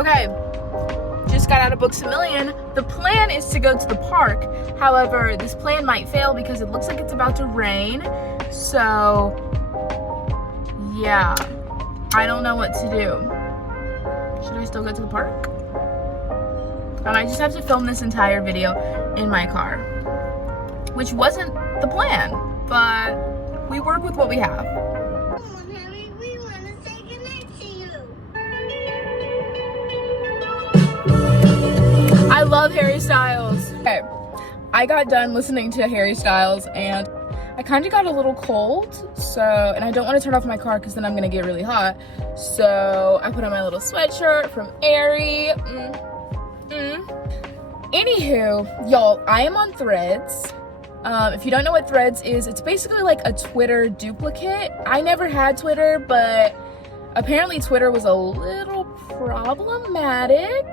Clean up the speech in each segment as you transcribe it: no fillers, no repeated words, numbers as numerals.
Okay, just got out of Books A Million. The plan is to go to the park. However, this plan might fail because it looks like it's about to rain. So, yeah, I don't know what to do. Should I still go to the park? I just have to film this entire video in my car, which wasn't the plan, but we work with what we have. Harry, we want to say goodnight to you. I love Harry Styles. Okay, I got done listening to Harry Styles and I kind of got a little cold, and I don't want to turn off my car because then I'm gonna get really hot. So I put on my little sweatshirt from Aerie. Anywho, y'all, I am on Threads. If you don't know what Threads is, it's basically like a Twitter duplicate. I never had Twitter, but apparently Twitter was a little problematic.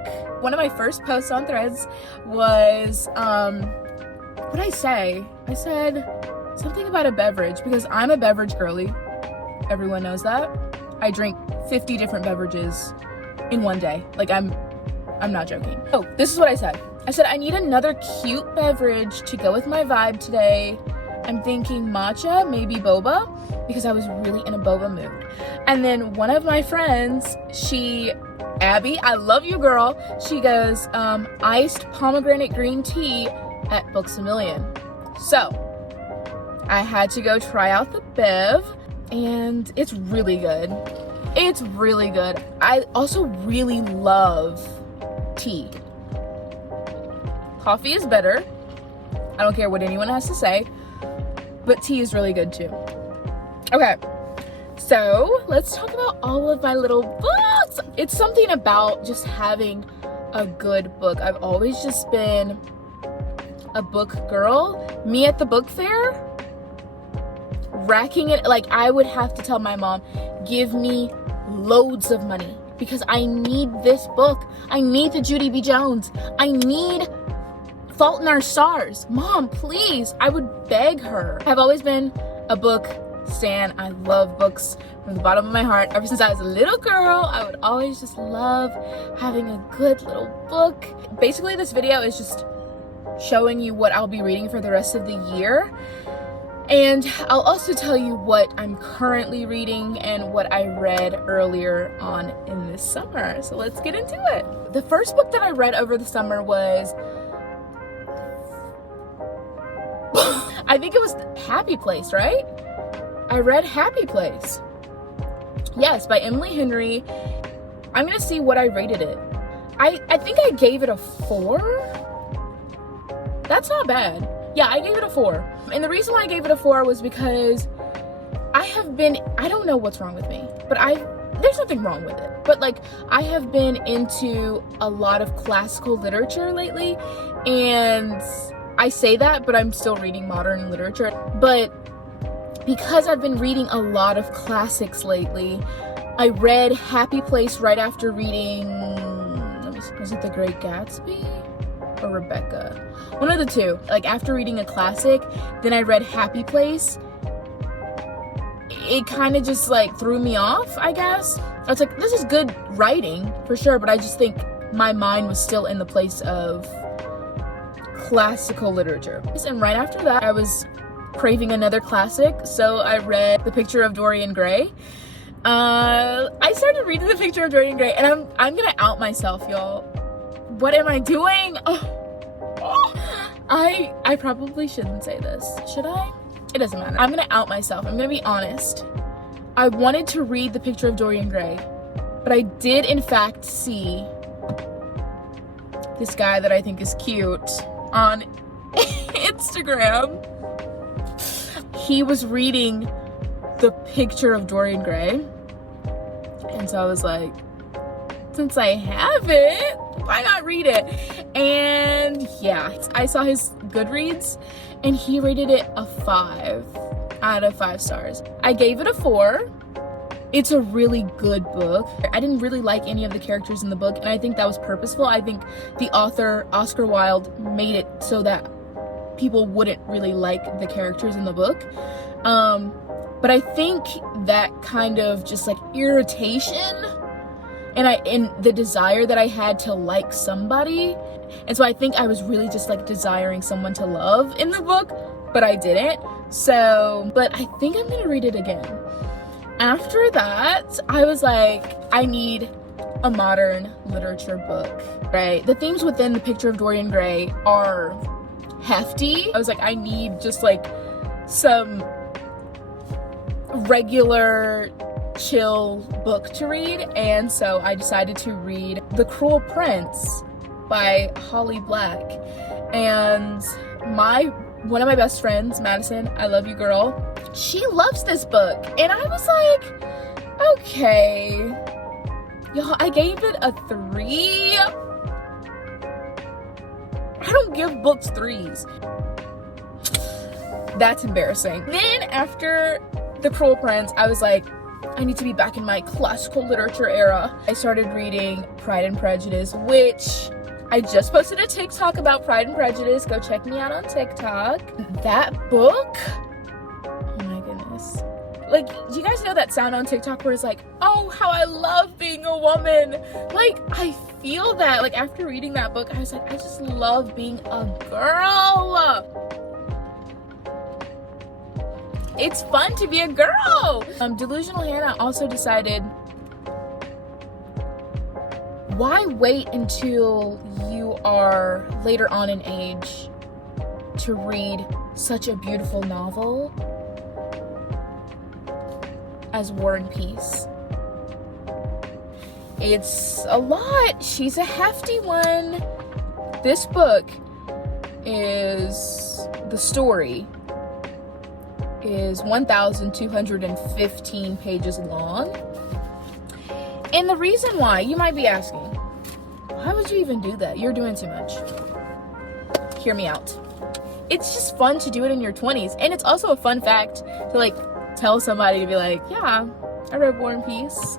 One of my first posts on Threads was, what did I say? I said something about a beverage because I'm a beverage girly. Everyone knows that. I drink 50 different beverages in one day. Like, I'm not joking. Oh, this is what I said. I said, I need another cute beverage to go with my vibe today. I'm thinking matcha, maybe boba, because I was really in a boba mood. And then one of my friends, Abby, I love you, girl. She goes, iced pomegranate green tea at Books A Million. So I had to go try out the bev, and it's really good. It's really good. I also really love tea. Coffee is better. I don't care what anyone has to say, but tea is really good too. Okay, so let's talk about all of my little books. It's something about just having a good book. I've always just been a book girl. Me at the book fair, racking it, like I would have to tell my mom, give me loads of money because I need this book. I need the Judy B. Jones. I need Fault in Our Stars. Mom, please. I would beg her. I've always been a book stan. I love books from the bottom of my heart. Ever since I was a little girl, I would always just love having a good little book. Basically, this video is just showing you what I'll be reading for the rest of the year. And I'll also tell you what I'm currently reading and what I read earlier on in this summer. So let's get into it. The first book that I read over the summer was, I think it was Happy Place, right? I read Happy Place. Yes, by Emily Henry. I'm gonna see what I rated it. I think I gave it a 4. That's not bad. Yeah, I gave it a 4. And the reason why I gave it a 4 was because I don't know what's wrong with me, but there's nothing wrong with it. But like, I have been into a lot of classical literature lately, and I say that, but I'm still reading modern literature. But because I've been reading a lot of classics lately, I read Happy Place right after reading, was it The Great Gatsby or Rebecca? One of the two. Like, after reading a classic, then I read Happy Place. It kind of just like threw me off, I guess. I was like, this is good writing for sure, but I just think my mind was still in the place of classical literature. And right after that, I was craving another classic, so I read The Picture of Dorian Gray. I started reading The Picture of Dorian Gray, and I'm gonna out myself, y'all. What am I doing? I probably shouldn't say this. Should I? It doesn't matter. I'm gonna out myself. I'm gonna be honest. I wanted to read The Picture of Dorian Gray, but I did in fact see this guy that I think is cute on Instagram. He was reading The Picture of Dorian Gray, and so I was like, since I have it, why not read it? And yeah, I saw his Goodreads and he rated it a 5 out of 5 stars. I gave it a 4. It's a really good book. I didn't really like any of the characters in the book, and I think that was purposeful. I think the author, Oscar Wilde, made it so that people wouldn't really like the characters in the book. But I think that kind of just like irritation and the desire that I had to like somebody. And so I think I was really just like desiring someone to love in the book, but I didn't. So, but I think I'm gonna read it again. After that, I was like, I need a modern literature book, right? The themes within The Picture of Dorian Gray are hefty. I was like, I need just like some regular chill book to read, and so I decided to read The Cruel Prince by Holly Black. And one of my best friends, Madison, I love you girl, she loves this book, and I was like, okay, y'all, I gave it a 3. I don't give books 3s. That's embarrassing. Then after The Cruel Prince, I was like, I need to be back in my classical literature era. I started reading Pride and Prejudice, which I just posted a TikTok about Pride and Prejudice. Go check me out on TikTok. That book, oh my goodness. Like, do you guys know that sound on TikTok where it's like, oh, how I love being a woman? Like, I feel that. Like, after reading that book, I was like, I just love being a girl. It's fun to be a girl. Delusional Hannah also decided, why wait until you are later on in age to read such a beautiful novel as War and Peace? It's a lot. She's a hefty one. This book is, the story is 1,215 pages long. And the reason why, you might be asking, why would you even do that? You're doing too much. Hear me out. It's just fun to do it in your 20s. And it's also a fun fact to like tell somebody, to be like, yeah, I read War and Peace.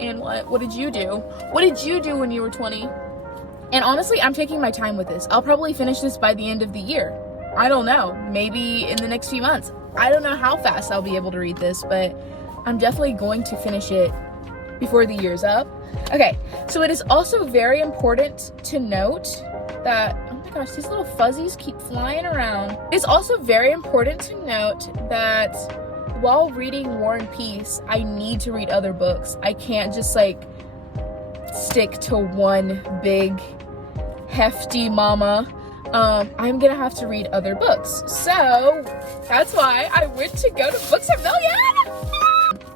And what did you do? What did you do when you were 20? And honestly, I'm taking my time with this. I'll probably finish this by the end of the year. I don't know. Maybe in the next few months. I don't know how fast I'll be able to read this, but I'm definitely going to finish it before the year's up. Okay, so it is also very important to note that, oh my gosh, these little fuzzies keep flying around. It's also very important to note that while reading War and Peace, I need to read other books. I can't just like stick to one big hefty mama. I'm gonna have to read other books. So that's why I went to go to Books A Million.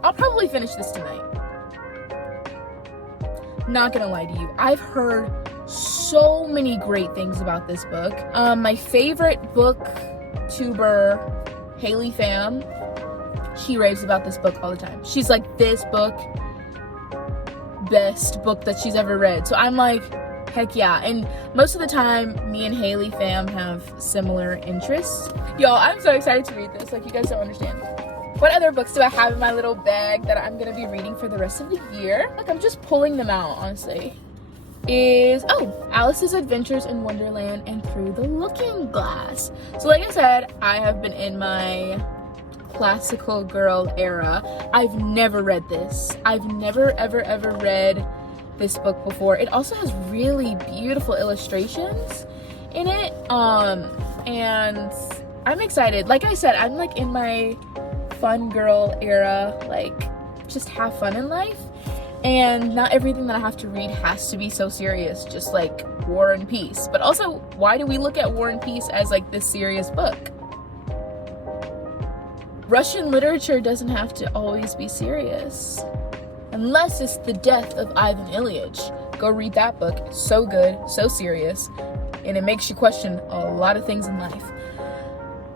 I'll probably finish this tonight. Not gonna lie to you, I've heard so many great things about this book. My favorite booktuber, Haley Pham, she raves about this book all the time. She's like, this book, best book that she's ever read. So I'm like, heck yeah. And most of the time, me and Haley Pham have similar interests. Y'all, I'm so excited to read this. Like, you guys don't understand. What other books do I have in my little bag that I'm gonna be reading for the rest of the year? Like, I'm just pulling them out, honestly. Alice's Adventures in Wonderland and Through the Looking Glass. So like I said, I have been in my classical girl era. I've never read this. I've never ever read this book before. It also has really beautiful illustrations in it, and I'm excited. Like I said, I'm like in my fun girl era, like just have fun in life, and not everything that I have to read has to be so serious, just like War and Peace. But also, why do we look at War and Peace as like this serious book? Russian literature doesn't have to always be serious. Unless it's The Death of Ivan Ilyich. Go read that book. It's so good, so serious, and it makes you question a lot of things in life.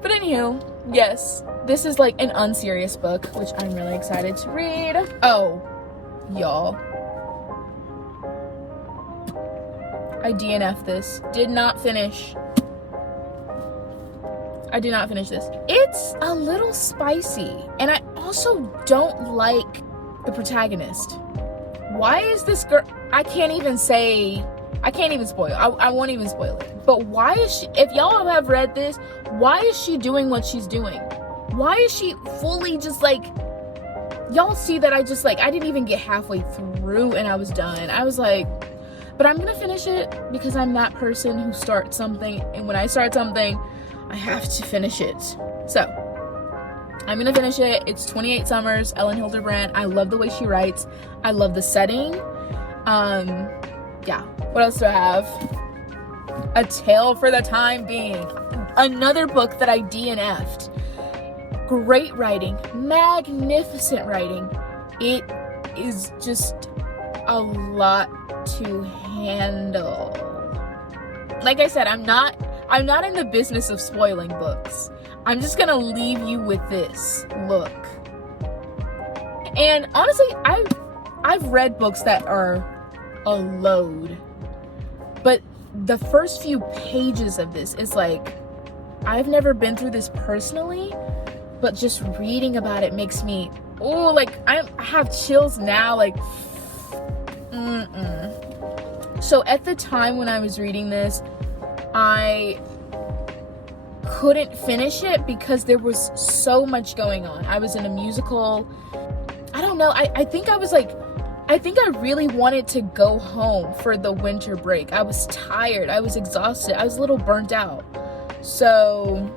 But anywho, yes, this is like an unserious book, which I'm really excited to read. Oh, y'all. I DNF'd this. Did not finish. I did not finish this. It's a little spicy, and I also don't like the protagonist. Why is this girl, I can't even spoil, I won't even spoil it, but why is she, if y'all have read this, why is she doing what she's doing? Why is she fully just like y'all see that I just like, I didn't even get halfway through and I was done. I was like, but I'm gonna finish it because I'm that person who starts something, and when I start something, I have to finish it. So I'm gonna finish it. It's 28 Summers, Ellen Hilderbrand. I love the way she writes. I love the setting. Yeah. What else do I have? A Tale for the Time Being. Another book that I DNF'd. Great writing. Magnificent writing. It is just a lot to handle. Like I said, I'm not in the business of spoiling books. I'm just gonna leave you with this. Look. And honestly, I've read books that are a load. But the first few pages of this is like, I've never been through this personally, but just reading about it makes me, oh, like I have chills now, like, So at the time when I was reading this, I couldn't finish it because there was so much going on. I was in a musical. I don't know. I think I was like, I think I really wanted to go home for the winter break. I was tired. I was exhausted. I was a little burnt out. So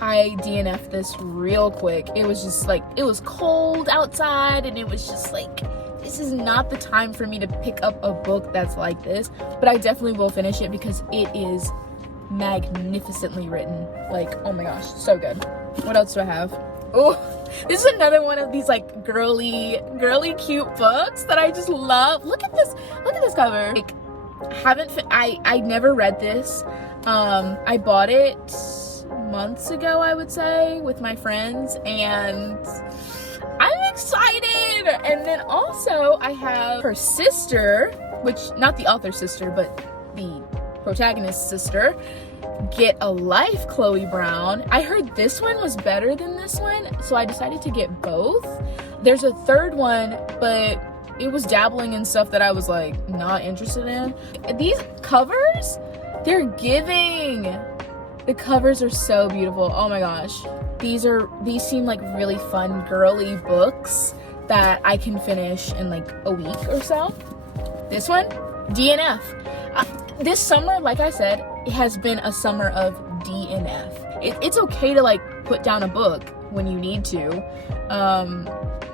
I DNF'd this real quick. It was just like, it was cold outside and it was just like, this is not the time for me to pick up a book that's like this. But I definitely will finish it because it is magnificently written. Like, oh my gosh, so good. What else do I have? Oh, this is another one of these like girly cute books that I just love. Look at this cover. Like, I never read this. I bought it months ago, I would say, with my friends, and I'm excited. And then also I have her sister, which, not the author's sister, but the protagonist's sister, Get a Life, Chloe Brown. I heard this one was better than this one, so I decided to get both. There's a third one, but it was dabbling in stuff that I was like not interested in. These covers, they're giving. The covers are so beautiful. Oh my gosh. These seem like really fun girly books that I can finish in like a week or so. This one, DNF. This summer, like I said, it has been a summer of DNF. It's okay to like put down a book when you need to,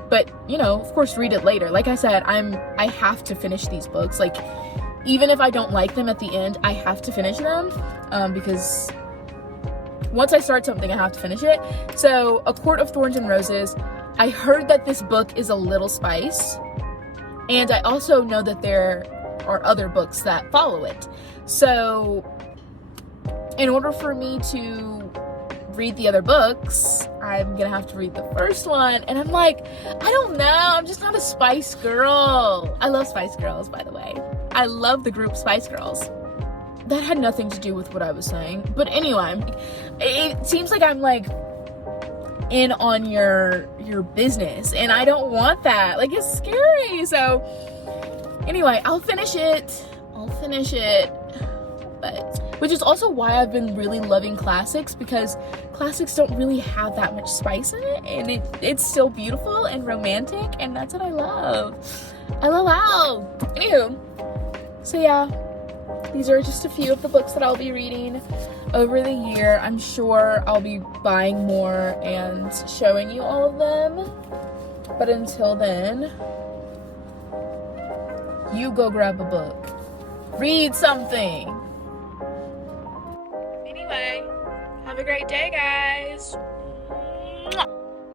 but you know, of course, read it later. Like I said, I have to finish these books. Like, even if I don't like them at the end, I have to finish them, because once I start something, I have to finish it. So, A Court of Thorns and Roses. I heard that this book is a little spice, and I also know that there are other books that follow it. So in order for me to read the other books, I'm gonna have to read the first one, and I'm like, I don't know, I'm just not a Spice Girl. I love Spice Girls, by the way. I love the group Spice Girls. That had nothing to do with what I was saying, but anyway, it seems like I'm like in on your business, and I don't want that. Like, it's scary. So anyway, I'll finish it, but which is also why I've been really loving classics, because classics don't really have that much spice in it, and it's still beautiful and romantic, and that's what I love. Anywho, so yeah, these are just a few of the books that I'll be reading over the year. I'm sure I'll be buying more and showing you all of them, but until then, you go grab a book. Read something. Anyway, have a great day, guys.